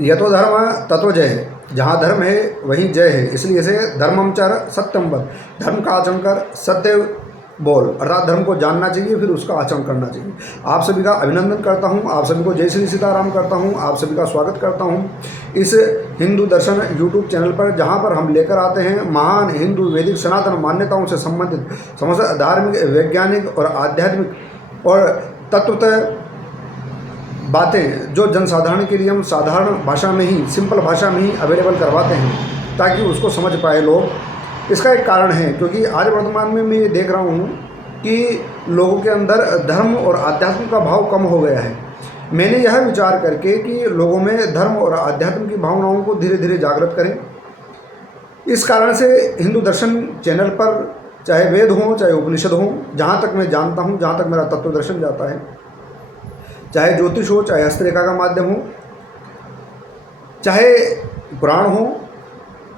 यतो धर्म ततो जय है, जहाँ धर्म है वहीं जय है। इसलिए इसे धर्मम चर सत्यम वद, धर्म का आचरण कर सत्य बोल, अर्थात धर्म को जानना चाहिए फिर उसका आचरण करना चाहिए। आप सभी का अभिनंदन करता हूँ, आप सभी को जय श्री सीताराम करता हूँ, आप सभी का स्वागत करता हूँ इस हिंदू दर्शन यूट्यूब चैनल पर, जहाँ पर हम लेकर आते हैं महान हिंदू वैदिक सनातन मान्यताओं से संबंधित समस्त धार्मिक, वैज्ञानिक और आध्यात्मिक और तत्वतः बातें जो जनसाधारण के लिए हम साधारण भाषा में ही, सिंपल भाषा में ही अवेलेबल करवाते हैं ताकि उसको समझ पाए लोग। इसका एक कारण है क्योंकि आज वर्तमान में मैं ये देख रहा हूँ कि लोगों के अंदर धर्म और आध्यात्म का भाव कम हो गया है। मैंने यह विचार करके कि लोगों में धर्म और आध्यात्म की भावनाओं को धीरे धीरे जागृत करें। इस कारण से हिंदू दर्शन चैनल पर चाहे वेद हों चाहे उपनिषद हों, जहाँ तक मैं जानता हूँ, जहाँ तक मेरा तत्व दर्शन जाता है, चाहे ज्योतिष हो, चाहे हस्तरेखा का माध्यम हो, चाहे पुराण हो,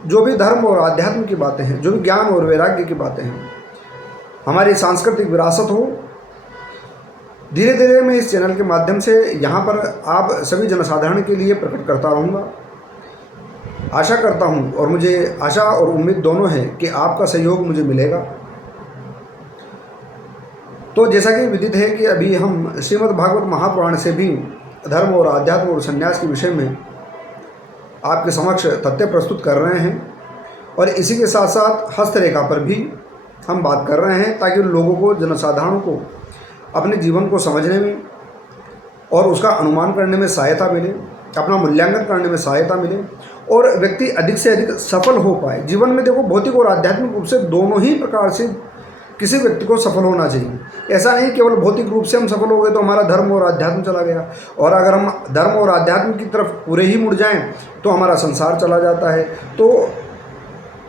जो भी धर्म और आध्यात्म की बातें हैं, जो भी ज्ञान और वैराग्य की बातें हैं, हमारी सांस्कृतिक विरासत हो, धीरे धीरे मैं इस चैनल के माध्यम से यहाँ पर आप सभी जनसाधारण के लिए प्रकट करता रहूँगा। आशा करता हूँ और मुझे आशा और उम्मीद दोनों है कि आपका सहयोग मुझे मिलेगा। तो जैसा कि विदित है कि अभी हम श्रीमद् भागवत महापुराण से भी धर्म और आध्यात्म और संन्यास के विषय में आपके समक्ष तथ्य प्रस्तुत कर रहे हैं और इसी के साथ साथ हस्तरेखा पर भी हम बात कर रहे हैं ताकि लोगों को, जनसाधारण को अपने जीवन को समझने में और उसका अनुमान करने में सहायता मिले, अपना मूल्यांकन करने में सहायता मिले और व्यक्ति अधिक से अधिक सफल हो पाए। जीवन में देखो, भौतिक और आध्यात्मिक रूप से दोनों ही प्रकार से किसी व्यक्ति को सफल होना चाहिए। ऐसा नहीं केवल भौतिक रूप से हम सफल हो गए तो हमारा धर्म और आध्यात्म चला गया, और अगर हम धर्म और आध्यात्म की तरफ पूरे ही मुड़ जाएं तो हमारा संसार चला जाता है, तो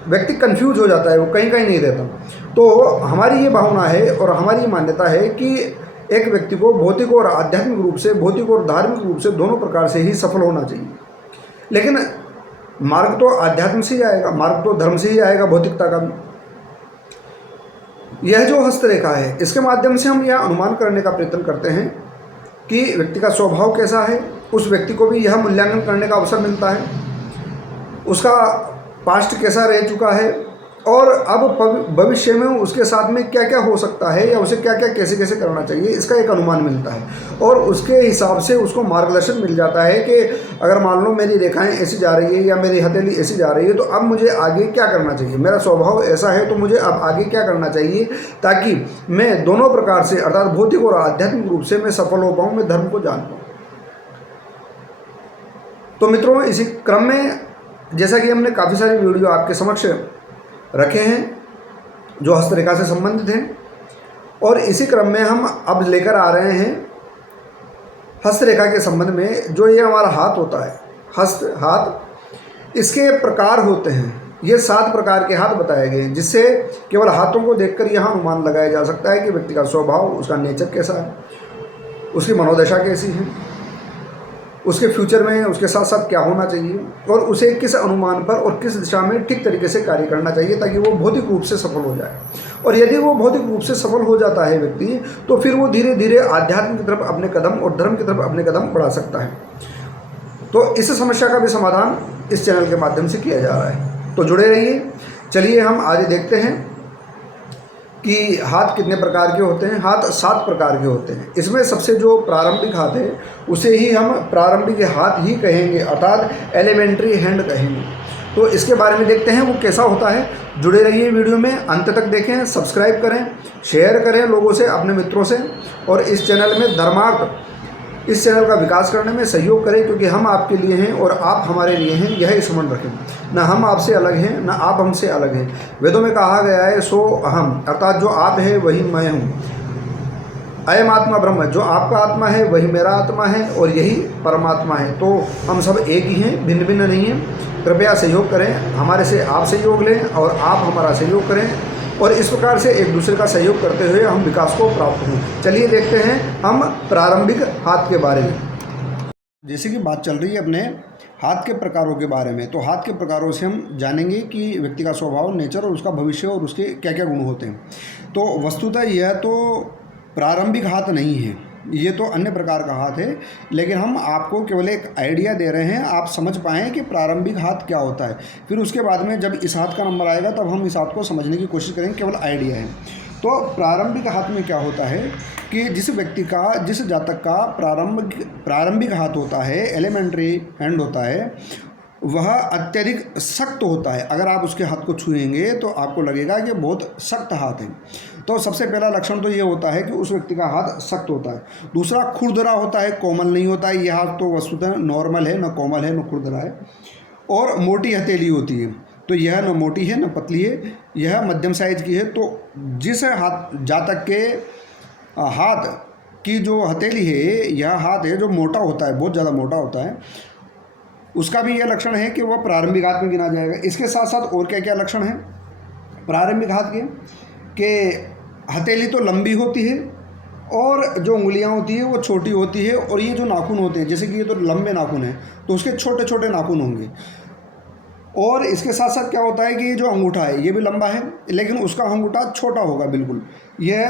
व्यक्ति कंफ्यूज हो जाता है, वो कहीं कहीं नहीं रहता। तो हमारी ये भावना है और हमारी ये मान्यता है कि एक व्यक्ति को भौतिक और आध्यात्मिक रूप से, भौतिक और धार्मिक रूप से दोनों प्रकार से ही सफल होना चाहिए। लेकिन मार्ग तो आध्यात्म से ही आएगा, मार्ग तो धर्म से ही आएगा, भौतिकता का भी। यह जो हस्तरेखा है, इसके माध्यम से हम यह अनुमान करने का प्रयत्न करते हैं कि व्यक्ति का स्वभाव कैसा है। उस व्यक्ति को भी यह मूल्यांकन करने का अवसर मिलता है, उसका पास्ट कैसा रह चुका है और अब भविष्य में उसके साथ में क्या क्या हो सकता है या उसे क्या क्या कैसे कैसे करना चाहिए, इसका एक अनुमान मिलता है। और उसके हिसाब से उसको मार्गदर्शन मिल जाता है कि अगर मान लो मेरी रेखाएं ऐसी जा रही है या मेरी हथेली ऐसी जा रही है तो अब मुझे आगे क्या करना चाहिए, मेरा स्वभाव ऐसा है तो मुझे अब आगे क्या करना चाहिए ताकि मैं दोनों प्रकार से, अर्थात भौतिक और आध्यात्मिक रूप से मैं सफल हो पाऊँ, मैं धर्म को जान पाऊँ। तो मित्रों, इसी क्रम में जैसा कि हमने काफ़ी सारी वीडियो आपके समक्ष रखे हैं जो हस्तरेखा से संबंधित हैं, और इसी क्रम में हम अब लेकर आ रहे हैं हस्तरेखा के संबंध में। जो ये हमारा हाथ होता है, हाथ, इसके प्रकार होते हैं। ये 7 प्रकार के हाथ बताए गए हैं, जिससे केवल हाथों को देखकर यह अनुमान लगाया जा सकता है कि व्यक्ति का स्वभाव, उसका नेचर कैसा है, उसकी मनोदशा कैसी है, उसके फ्यूचर में उसके साथ साथ क्या होना चाहिए और उसे किस अनुमान पर और किस दिशा में ठीक तरीके से कार्य करना चाहिए ताकि वो भौतिक रूप से सफल हो जाए। और यदि वो भौतिक रूप से सफल हो जाता है व्यक्ति, तो फिर वो धीरे धीरे आध्यात्म की तरफ अपने कदम और धर्म की तरफ अपने कदम बढ़ा सकता है। तो इस समस्या का भी समाधान इस चैनल के माध्यम से किया जा रहा है, तो जुड़े रहिए। चलिए हम आज देखते हैं कि हाथ कितने प्रकार के होते हैं। हाथ 7 प्रकार के होते हैं। इसमें सबसे जो प्रारंभिक हाथ है उसे ही हम प्रारंभिक हाथ ही कहेंगे, अर्थात एलिमेंट्री हैंड कहेंगे। तो इसके बारे में देखते हैं वो कैसा होता है। जुड़े रहिए वीडियो में, अंत तक देखें, सब्सक्राइब करें, शेयर करें लोगों से, अपने मित्रों से, और इस चैनल में धर्मार्थ, इस चैनल का विकास करने में सहयोग करें, क्योंकि हम आपके लिए हैं और आप हमारे लिए हैं, यह स्मरण रखें। न हम आपसे अलग हैं, न आप हमसे अलग हैं। वेदों में कहा गया है सो अहम, अर्थात जो आप है वही मैं हूँ। अयम आत्मा ब्रह्म, जो आपका आत्मा है वही मेरा आत्मा है और यही परमात्मा है। तो हम सब एक ही हैं, भिन्न भिन्न नहीं हैं। कृपया सहयोग करें, हमारे से आप सहयोग लें और आप हमारा सहयोग करें, और इस प्रकार से एक दूसरे का सहयोग करते हुए हम विकास को प्राप्त हों। चलिए देखते हैं हम प्रारंभिक हाथ के बारे में। जैसे कि बात चल रही है अपने हाथ के प्रकारों के बारे में, तो हाथ के प्रकारों से हम जानेंगे कि व्यक्ति का स्वभाव, नेचर और उसका भविष्य और उसके क्या क्या गुण होते हैं। तो वस्तुतः यह तो प्रारंभिक हाथ नहीं है, ये तो अन्य प्रकार का हाथ है, लेकिन हम आपको केवल एक आइडिया दे रहे हैं, आप समझ पाएँ कि प्रारंभिक हाथ क्या होता है। फिर उसके बाद में जब इस हाथ का नंबर आएगा तब हम इस हाथ को समझने की कोशिश करेंगे, केवल आइडिया है। तो प्रारंभिक हाथ में क्या होता है कि जिस व्यक्ति का, जिस जातक का प्रारंभिक हाथ होता है, एलिमेंट्री हैंड होता है, वह अत्यधिक सख्त होता है। अगर आप उसके हाथ को छुएंगे तो आपको लगेगा कि बहुत सख्त हाथ है। तो सबसे पहला लक्षण तो ये होता है कि उस व्यक्ति का हाथ सख्त होता है। दूसरा, खुरदरा होता है, कोमल नहीं होता है। यह हाथ तो वस्तुतः नॉर्मल है, न कोमल है न खुरदरा है। और मोटी हथेली होती है, तो यह न मोटी है न पतली है, यह मध्यम साइज की है। तो जिस हाथ जातक के हाथ की जो हथेली है, यह हाथ है जो मोटा होता है, बहुत ज़्यादा मोटा होता है, उसका भी यह लक्षण है कि वह प्रारंभिक हाथ में गिना जाएगा। इसके साथ साथ और क्या क्या लक्षण हैं प्रारंभिक हाथ के, कि हथेली तो लंबी होती है और जो उंगलियां होती है वो छोटी होती है, और ये जो नाखून होते हैं, जैसे कि ये तो लंबे नाखून हैं तो उसके छोटे छोटे नाखून होंगे। और इसके साथ साथ क्या होता है कि ये जो अंगूठा है ये भी लंबा है, लेकिन उसका अंगूठा छोटा होगा बिल्कुल। यह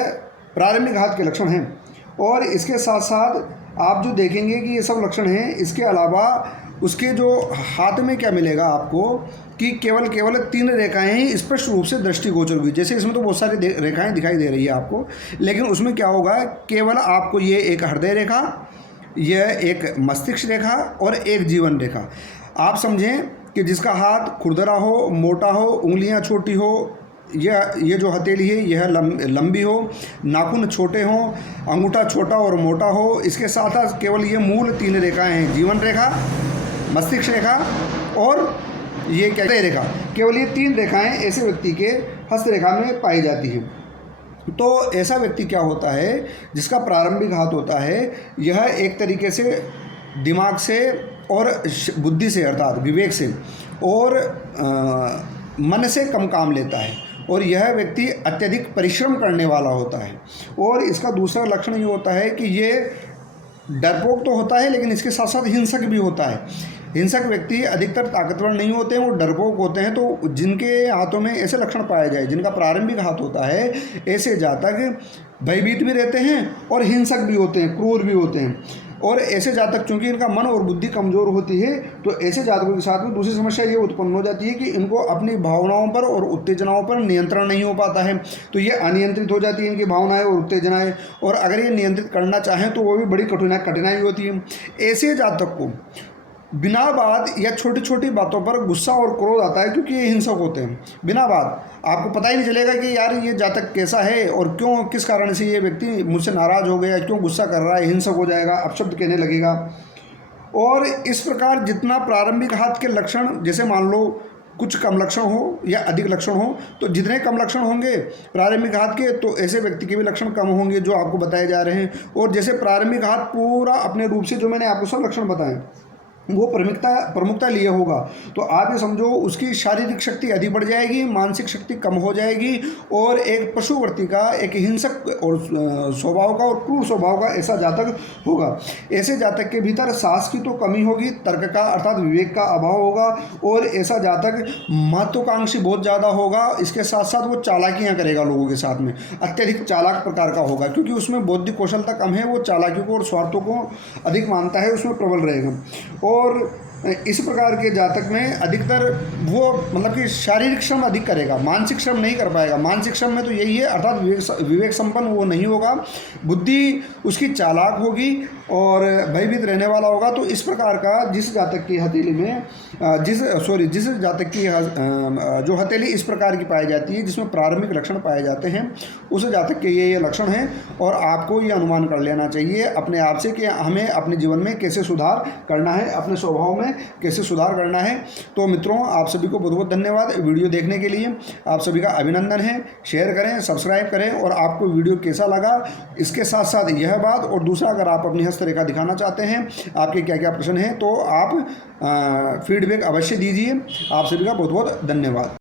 प्रारंभिक हाथ के लक्षण हैं। और इसके साथ साथ आप जो देखेंगे कि ये सब लक्षण हैं, इसके अलावा उसके जो हाथ में क्या मिलेगा आपको कि केवल 3 रेखाएं ही स्पष्ट रूप से दृष्टिगोचर हुई। जैसे इसमें तो बहुत सारी रेखाएं दिखाई दे रही है आपको, लेकिन उसमें क्या होगा, केवल आपको ये एक हृदय रेखा, यह एक मस्तिष्क रेखा और एक जीवन रेखा। आप समझें कि जिसका हाथ खुरदरा हो, मोटा हो, उंगलियां छोटी हो, ये जो हथेली है यह लंबी हो, नाखून छोटे हों, अंगूठा छोटा और मोटा हो, इसके साथ साथ केवल ये मूल 3 रेखाएं हैं, जीवन रेखा, मस्तिष्क रेखा और ये क्या रेखा, केवल ये 3 रेखाएं ऐसे व्यक्ति के हस्तरेखा में पाई जाती हैं। तो ऐसा व्यक्ति क्या होता है जिसका प्रारंभिक हाथ होता है, यह एक तरीके से दिमाग से और बुद्धि से, अर्थात विवेक से और मन से कम काम लेता है, और यह व्यक्ति अत्यधिक परिश्रम करने वाला होता है। और इसका दूसरा लक्षण ये होता है कि ये डरपोक तो होता है, लेकिन इसके साथ साथ हिंसक भी होता है। हिंसक व्यक्ति अधिकतर ताकतवर नहीं होते हैं, वो डरपोक होते हैं। तो जिनके हाथों में ऐसे लक्षण पाए जाए, जिनका प्रारंभिक हाथ होता है, ऐसे जातक भयभीत भी रहते हैं और हिंसक भी होते हैं, क्रूर भी होते हैं। और ऐसे जातक चूंकि इनका मन और बुद्धि कमज़ोर होती है, तो ऐसे जातकों के साथ में दूसरी समस्या ये उत्पन्न हो जाती है कि इनको अपनी भावनाओं पर और उत्तेजनाओं पर नियंत्रण नहीं हो पाता है। तो ये अनियंत्रित हो जाती है इनकी भावनाएं और उत्तेजनाएं, और अगर ये नियंत्रित करना चाहें तो वो भी बड़ी कठिनाई होती है। ऐसे जातक को बिना बात या छोटी छोटी बातों पर गुस्सा और क्रोध आता है, क्योंकि ये हिंसक होते हैं। बिना बात आपको पता ही नहीं चलेगा कि यार ये जातक कैसा है और क्यों, किस कारण से ये व्यक्ति मुझसे नाराज़ हो गया, क्यों गुस्सा कर रहा है, हिंसक हो जाएगा, अपशब्द कहने लगेगा। और इस प्रकार जितना प्रारंभिक हाथ के लक्षण, जैसे मान लो कुछ कम लक्षण हो या अधिक लक्षण हो, तो जितने कम लक्षण होंगे प्रारंभिक हाथ के, तो ऐसे व्यक्ति के भी लक्षण कम होंगे जो आपको बताए जा रहे हैं। और जैसे प्रारंभिक हाथ पूरा अपने रूप से, जो मैंने आपको सब लक्षण बताए, वो प्रमुखता लिए होगा, तो आप ये समझो उसकी शारीरिक शक्ति अधिक बढ़ जाएगी, मानसिक शक्ति कम हो जाएगी, और एक पशुवर्ती का, एक हिंसक और स्वभाव का और क्रूर स्वभाव का ऐसा जातक होगा। ऐसे जातक के भीतर साहस की तो कमी होगी, तर्क का अर्थात विवेक का अभाव होगा, और ऐसा जातक महत्वाकांक्षी बहुत ज़्यादा होगा। इसके साथ साथ वो चालाकियाँ करेगा लोगों के साथ में, अत्यधिक चालाक प्रकार का होगा, क्योंकि उसमें बौद्धिक कौशलता कम है, वो चालाकियों को और स्वार्थों को अधिक मानता है, उसमें प्रबल रहेगा। और इस प्रकार के जातक में अधिकतर वो मतलब कि शारीरिक श्रम अधिक करेगा, मानसिक श्रम नहीं कर पाएगा। मानसिक श्रम में तो यही है, अर्थात विवेक संपन्न वो नहीं होगा, बुद्धि उसकी चालाक होगी और भयभीत रहने वाला होगा। तो इस प्रकार का जिस जातक की हथेली में जिस जातक की जो हथेली इस प्रकार की पाई जाती है, जिसमें प्रारंभिक लक्षण पाए जाते हैं, उस जातक के ये लक्षण हैं। और आपको ये अनुमान कर लेना चाहिए अपने आप से कि हमें अपने जीवन में कैसे सुधार करना है, अपने स्वभाव में कैसे सुधार करना है। तो मित्रों, आप सभी को बहुत बहुत धन्यवाद वीडियो देखने के लिए, आप सभी का अभिनंदन है। शेयर करें, सब्सक्राइब करें, और आपको वीडियो कैसा लगा, इसके साथ साथ यह बात, और दूसरा अगर आप अपनी हस्तरेखा दिखाना चाहते हैं, आपके क्या क्या प्रश्न हैं, तो आप फीडबैक अवश्य दीजिए। आप सभी का बहुत बहुत धन्यवाद।